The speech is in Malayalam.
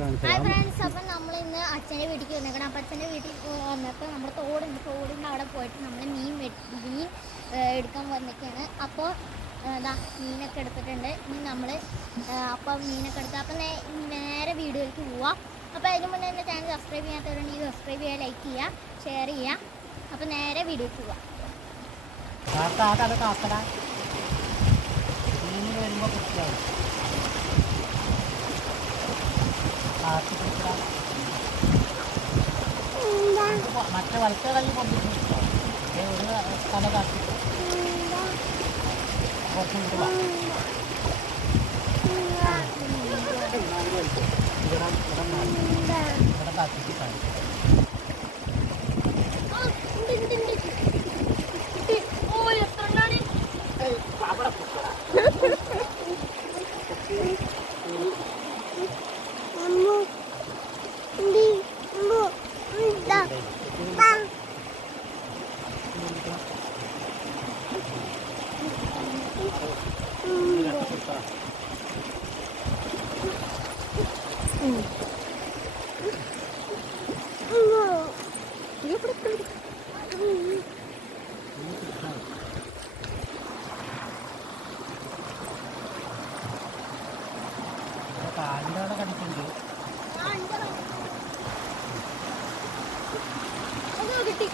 ഹായ് ഫ്രണ്ട്സ്, അപ്പം നമ്മൾ ഇന്ന് അച്ഛൻ്റെ വീട്ടിലേക്ക് വന്നേക്കണം. അപ്പം അച്ഛൻ്റെ വീട്ടിൽ വന്നപ്പോൾ നമ്മൾ തോടിൻ്റെ അവിടെ പോയിട്ട് നമ്മൾ മീൻ എടുക്കാൻ വന്നേക്കാണ്. അപ്പോൾ ഇതാ മീനൊക്കെ എടുത്തിട്ടുണ്ട്. ഇനി നമ്മൾ അപ്പം മീനൊക്കെ എടുത്ത് അപ്പം നേരെ വീഡിയോയിലേക്ക് പോവാം. അപ്പോൾ അതിന് മുന്നേ എൻ്റെ ചാനൽ സബ്സ്ക്രൈബ് ചെയ്യാത്തവരുണ്ടെങ്കിൽ സബ്സ്ക്രൈബ് ചെയ്യുക, ലൈക്ക് ചെയ്യുക, ഷെയർ ചെയ്യുക. അപ്പം നേരെ വീഡിയോയിലേക്ക് പോവാം. മറ്റേ വലത്തെ കൈ കൊണ്ടിട്ട് ഒരു തല കാട്ടിട്ട് കുറച്ചും കൂടെ ഇവിടെ കാട്ടിട്ട് കാണിക്കും. കാലിൻ്റെ അവിടെ കടിക്കുന്നുണ്ട്. കിട്ടി.